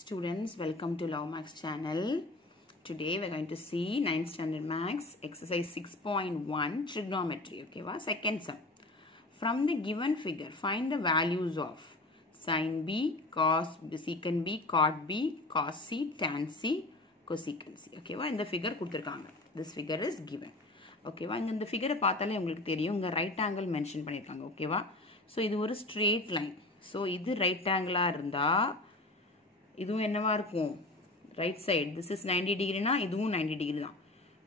Students, welcome to Love Max channel. Today we are going to see 9th standard max exercise 6.1 trigonometry. Okay, second sum. From the given figure, find the values of sin B, cos B, secant B, cot B, cos C, tan C, cosecant C. Okay, இந்த figure கொடுத்திருக்காங்க. This figure is given. Okay, இந்த figure பார்த்தாலே உங்களுக்கு தெரியும். இங்க right angle mention பண்ணிருக்காங்க. Okay, so இது ஒரு straight line. So இது right angle இருந்தா இதுவும் என்னவா இருக்கும் right side, this is 90 degree na இதுவும் 90 degree தான்,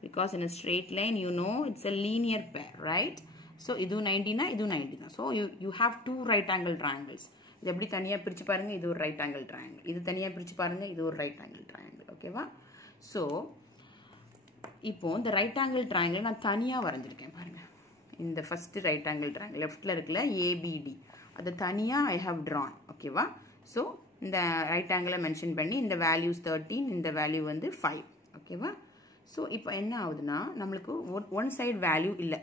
because in a straight line you know it's a linear pair, right? So இதுவும் 90 na இதுவும் 90 தான். So you have two right angle triangles. இது எப்படி தனியா பிரிச்சு பாருங்க, இது ஒரு right angle triangle, இது தனியா பிரிச்சு பாருங்க, இது ஒரு right angle triangle. ஓகேவா? So இப்போ இந்த right angle triangle நான் தனியா வரைஞ்சிருக்கேன் பாருங்க. இந்த first right angle triangle leftல இருக்குல ABD, அது தனியா I have drawn. ஓகேவா? So இந்த ரைட் ஆங்கிளை மென்ஷன் பண்ணி இந்த வேல்யூஸ் 13, இந்த வேல்யூ வந்து 5. ஓகேவா? ஸோ இப்போ என்ன ஆகுதுன்னா நம்மளுக்கு ஒன் சைடு வேல்யூ இல்லை.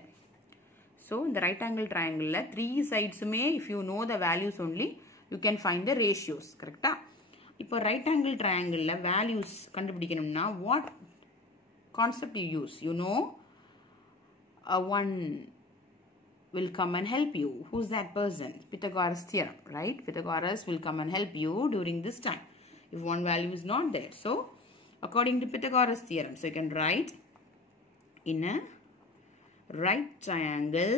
ஸோ இந்த ரைட் ஆங்கிள் ட்ரையாங்கிளில் 3 சைட்ஸுமே if you know the values only you can find the ratios. கரெக்டா? இப்போ ரைட் ஆங்கிள் ட்ரையாங்கிளில் வேல்யூஸ் கண்டுபிடிக்கணும்னா what concept you use? You know one will come and help you. Who's that person? Pythagoras theorem, right? Pythagoras will come and help you during this time if one value is not there. So according to Pythagoras theorem, so you can write in a right triangle,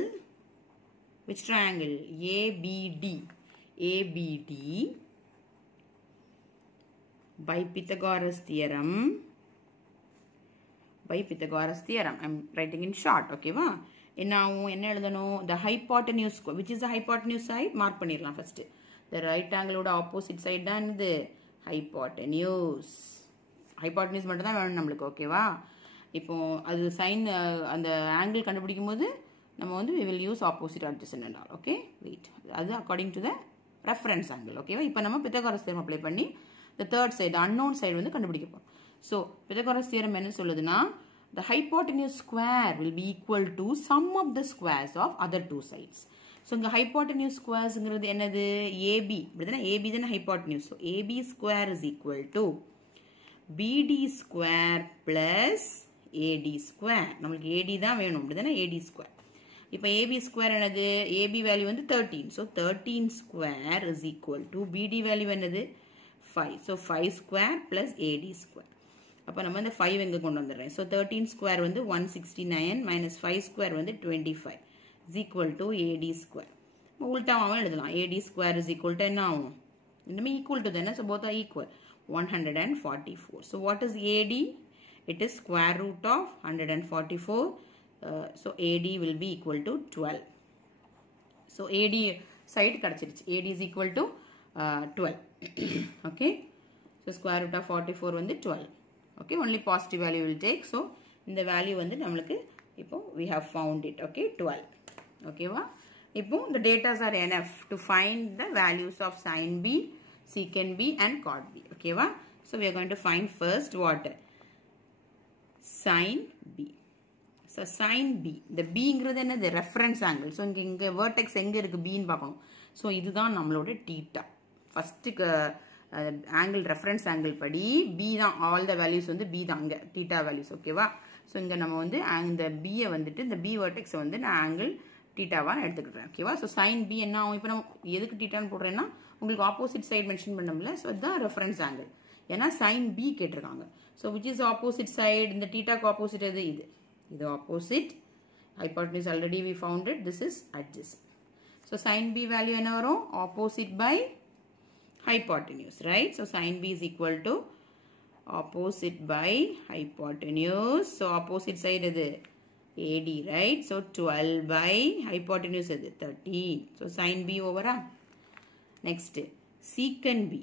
which triangle? ABD. ABD by Pythagoras theorem. By Pythagoras theorem, I'm writing in short. Okay va? Now என்ன எழுதணும்? The hypotenuse square. Which is the hypotenuse side? Mark பண்ணிரலாம் first. The right angle ஓட opposite side தான் இது hypotenuse. Hypotenuse மட்டும் தான் வேணும் நம்மளுக்கு. ஓகேவா? இப்போ அது sin அந்த angle கண்டுபிடிக்கும் போது நம்ம வந்து we will use opposite adjacent and all. Okay? Wait. அது according to the reference angle. ஓகேவா? இப்போ நம்ம Pythagoras theorem apply பண்ணி the third side, the unknown side வந்து கண்டுபிடிக்க போறோம். So Pythagoras theorem என்ன சொல்லுதுன்னா the hypotenuse square will be equal to sum of the squares of other two sides. So இங்க hypotenuse squares ங்கிறது என்னது? AB. இப்படிதானே AB தானே hypotenuse. So AB square is equal to BD square plus AD square. நம்மளுக்கு AD தான் வேணும். இப்படிதானே AD square. இப்போ AB square என்னது? AB value வந்து 13. So 13 square is equal to BD value என்னது? 5. So 5 square plus AD square. அப்போ நம்ம இந்த 5 எங்க கொண்டு வந்துடுறேன். So 13 square வந்து 169 minus 5 square வந்து 25 is equal to AD square. உல்டாவும் எழுதலாம். AD square is equal to என்ன ஆகும்? இன்னுமே equal to தானே. So both are equal. 144. So what is AD? It is square root of 144. So AD will be equal to 12. So AD side கிடைச்சிருச்சு. AD is equal to 12. Okay. So square root of 44 வந்து 12. Okay, only positive value will take. So இந்த value வந்து நம்மளுக்கு இப்போ we have found it. Okay, 12. Okay வா? இப்போ the data are enough to find the values of sin B, secant B and cot B. Okay வா? So we are going to find first what? Sin B. So sin B. The B ங்கிறது என்ன? The reference angle. So இங்க vertex எங்க இருக்கு B ன்னு பார்க்கணும். So இதுதான் நம்மளோட theta. First angle reference angle படி B தான், all the values வந்து B தான் அங்க theta values. ஓகேவா? ஸோ இங்கே நம்ம வந்து இந்த B வந்துட்டு இந்த B vertex வந்து நான் angle thetaவா எடுத்துக்கிட்டேன். ஓகேவா? ஸோ sin B என்ன ஆகும்? இப்போ நம்ம எதுக்கு thetaன்னு போடுறேன்னா உங்களுக்கு ஆப்போசிட் சைடு மென்ஷன் பண்ணோம்ல. ஸோ இதுதான் ரெஃபரன்ஸ் ஆங்கிள். ஏன்னா sin B கேட்டிருக்காங்க. So which is opposite side? இந்த thetaக்கு ஆப்போசிட் எது? இது. இது opposite. hypotenuse already we found it. This is adjacent. So sin B value என்ன வரும்? Opposite by hypotenuse, right? So sin B is equal to opposite by hypotenuse. So opposite side is AD, right? So 12 by hypotenuse is 13. So sin B over. Next, secant B.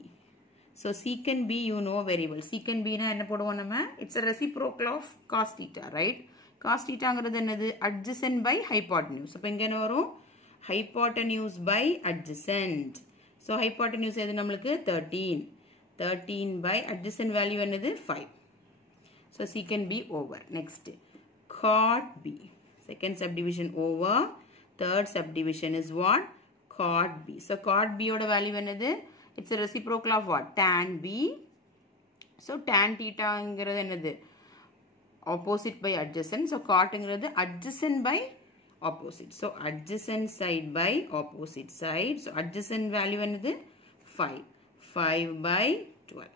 So secant B you know very well. Secant B na enna poduvom nama? It's a reciprocal of cos theta, right? Cos theta ங்கிறது என்னது? Adjacent by hypotenuse. அப்ப இங்க என்ன வரும்? Hypotenuse by adjacent. So hypotenuse எது நம்மளுக்கு? 13. 13 by adjacent value என்னது? 5. So secant B over. Next, cot B. Second subdivision over. Third subdivision is what? Cot B. So cot B ஓட value என்னது? It's a reciprocal of what? Tan B So tan thetaங்கிறது என்னது opposite by adjacent. So cotங்கிறது adjacent by opposite. So adjacent side by opposite side. So adjacent value என்னது 5. 5 by 12.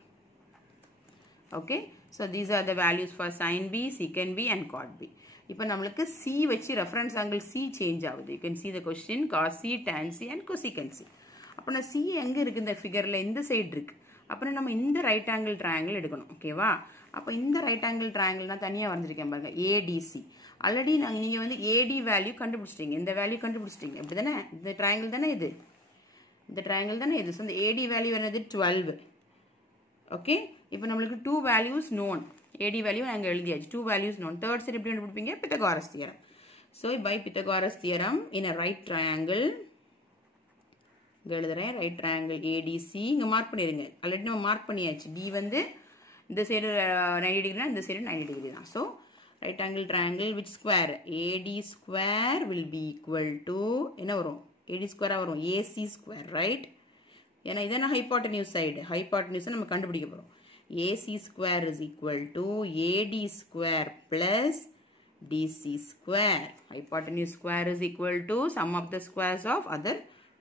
Okay. So these are the values for sin B, secant B and cot B. இப்போ நம்மளுக்கு C வச்சு reference angle C change ஆகுது. You can see the question cos C, tan C and cosecant C. அப்போ நான் C எங்க இருக்கு இந்த ஃபிகர்ல இந்த சைடு இருக்கு. அப்போ நம்ம இந்த ரைட் ஆங்கிள் ட்ரையாங்கிள் எடுக்கணும். ஓகேவா? அப்போ இந்த ரைட் ஆங்கிள் ட்ரையாங்கிள் நான் தனியா வரைஞ்சிருக்கேன் பாருங்க. ADC. ஆல்ரெடி நீங்க வந்து AD வேல்யூ கண்டுபிடிச்சிட்டீங்க. இந்த வேல்யூ கண்டுபிடிச்சிட்டீங்க. அப்படிதானே? இந்த ட்ரையாங்கிள் தானே இது. இந்த ட்ரையாங்கிள் தானே இது. So இந்த AD வேல்யூ என்னது 12. ஓகே? இப்போ நம்மளுக்கு 2 values known. AD value நாங்க எழுதியாச்சு. 2 values known. Third set எப்படி கண்டுபிடிப்பீங்க? Pythagoras theorem. So by Pythagoras theorem in a right triangle எழுதுறேன். right triangle ADC இங்க மார்க் பண்ணிருங்க. ஆல்ரெடி நம்ம மார்க் பண்ணியாச்சு. D வந்து இந்த சைடு 90 டிகிரி இந்த சைடு 90 டிகிரி தான். So right angle triangle which square? AD square will be equal to என்ன வரும்? AD square வரும். AC square, right? ஏன்னா இதான hypotenuse side. hypotenuse நம்ம கண்டுபிடிக்க போறோம். AC square is equal to AD square plus DC square. Hypotenuse square is equal to sum of the squares of other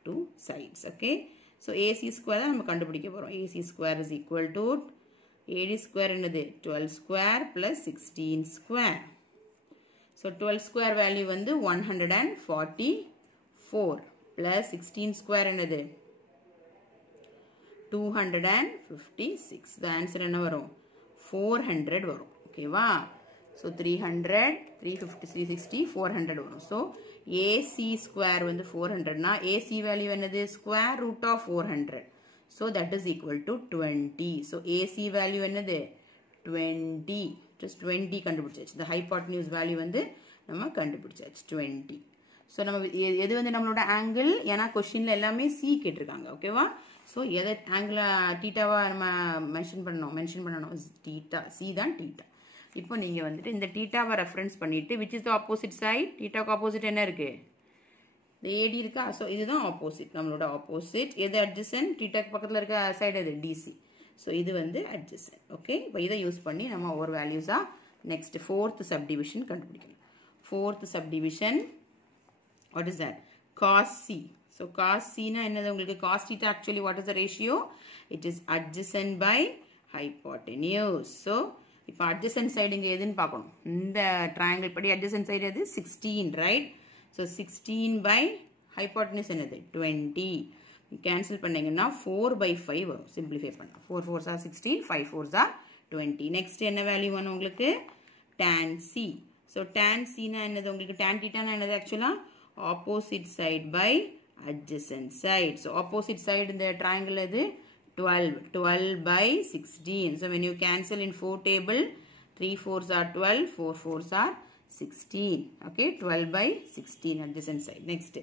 two sides. Okay. So AC square நம்ம கண்டுபிடிக்க போறோம். AC square is equal to AD square என்னது 12 square plus 16 square. So 12 square value வந்து 144 plus 16 square என்னது 256. The answer என்ன வரும் 400 வரும். ஓகேவா? So 300, 350, 360, 400 வரும். So AC square வந்து 400 னா AC value என்னது square root of 400. So that is equal to 20. So AC value என்னது 20. Just 20 கண்டுபிடிச்சாச்சு. The hypotenuse value வந்து நம்ம கண்டுபிடிச்சாச்சு 20. So நம்ம எது வந்து நம்மளோட angle ஏன்னா கொஸ்டின்ல எல்லாமே C கேட்டிருக்காங்க. ஓகேவா? So எதை angle தீட்டாவா நம்ம மென்ஷன் பண்ணணும் தீட்டா. C தான் தீட்டா. இப்போ நீங்க வந்துட்டு இந்த தீட்டாவை ரெஃபரன்ஸ் பண்ணிட்டு which is the opposite side? தீட்டாக்கு ஆப்போசிட் என்ன இருக்கு? இந்த AD இருக்கா? So இதுதான் ஆப்போசிட். நம்மளோட ஆப்போசிட் எது adjacent? தீட்டாக்கு பக்கத்துல இருக்க சைடு எது? DC. So இது வந்து adjacent. ஓகே? இப்போ இதை யூஸ் பண்ணி நம்ம ஒவ்வொரு வேல்யூஸா நெக்ஸ்ட் fourth subdivision கண்டுபிடிக்கணும். Fourth subdivision, what is that? Cos C. So cos C na என்னது உங்களுக்கு cos theta actually what is the ratio? It is adjacent by hypotenuse. So இப்போ adjacent side இங்க எதுன்னு பார்க்கணும். இந்த triangle படி adjacent side எது 16, right? So 16 by hypotenuse என்னது 20. cancel பண்ணீங்கன்னா 4 by 5 வரும். simplify பண்ணா 4 4s are 16, 5 4s are 20. next என்ன வேல்யூ வேணும் உங்களுக்கு? tan C. So tan C na என்னது உங்களுக்கு tan theta na என்னது actually opposite side by adjacent side. So opposite side in the triangle is 12 by 16. So when you cancel in 4 table 3 4s are 12, 4 4s are 16. Okay, 12 by 16 adjacent side. Next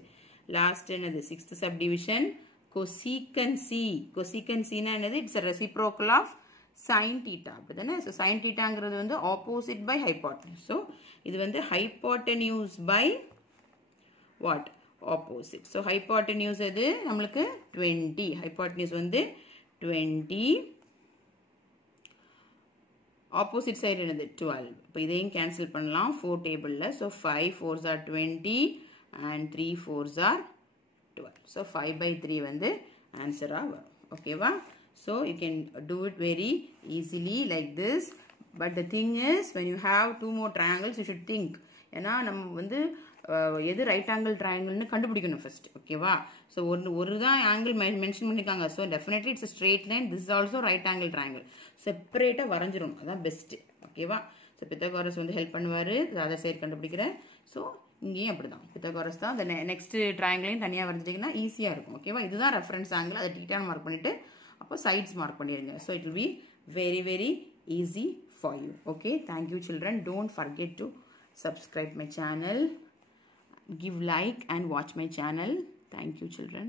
last another sixth subdivision cosecant C. Cosecant C na another it's a reciprocal of sin theta. So sin theta ங்கிறது வந்து opposite by hypotenuse. So இது வந்து hypotenuse by what? Opposite. So hypotenuse எது நம்மளுக்கு 20. hypotenuse வந்து 20. opposite side என்னது 12. இப்போ இதையும் cancel பண்ணலாம் 4 டேபிள்ல. So 5 4s are 20 and 3 4s are 12. So 5 by 3 வந்து answer வரும். ஓகேவா? So you can do it very easily like this. But the thing is when you have two more triangles you should think. ஏன்னா நம்ம வந்து எது right angle ட்ரையாங்கிள்னு கண்டுபிடிக்கணும் first. ஓகேவா? So ஒரு தான் ஆங்கிள் மென்ஷன் பண்ணியிருக்காங்க. So definitely it's straight line. This is also right angle triangle. செப்பரேட்டாக வரைஞ்சிரும். அதான் பெஸ்ட்டு. ஓகேவா? ஸோ பித்தகோரஸ் வந்து ஹெல்ப் பண்ணுவார். அதர் சைடு கண்டுபிடிக்கிறேன். ஸோ இங்கேயும் அப்படி தான் பித்தகோரஸ் தான். அந்த நெக்ஸ்ட் ட்ரையாங்கிளையும் தனியாக வரைஞ்சிட்டிங்கன்னா ஈஸியாக இருக்கும். ஓகேவா? இதுதான் ரெஃபரன்ஸ் ஆங்கிள். அதை டீட்டான மார்க் பண்ணிவிட்டு அப்போ சைட்ஸ் மார்க் பண்ணிடுங்க. So it will be very very easy for you. Okay, thank you children. Don't forget to subscribe my channel, give like and watch my channel. Thank you children.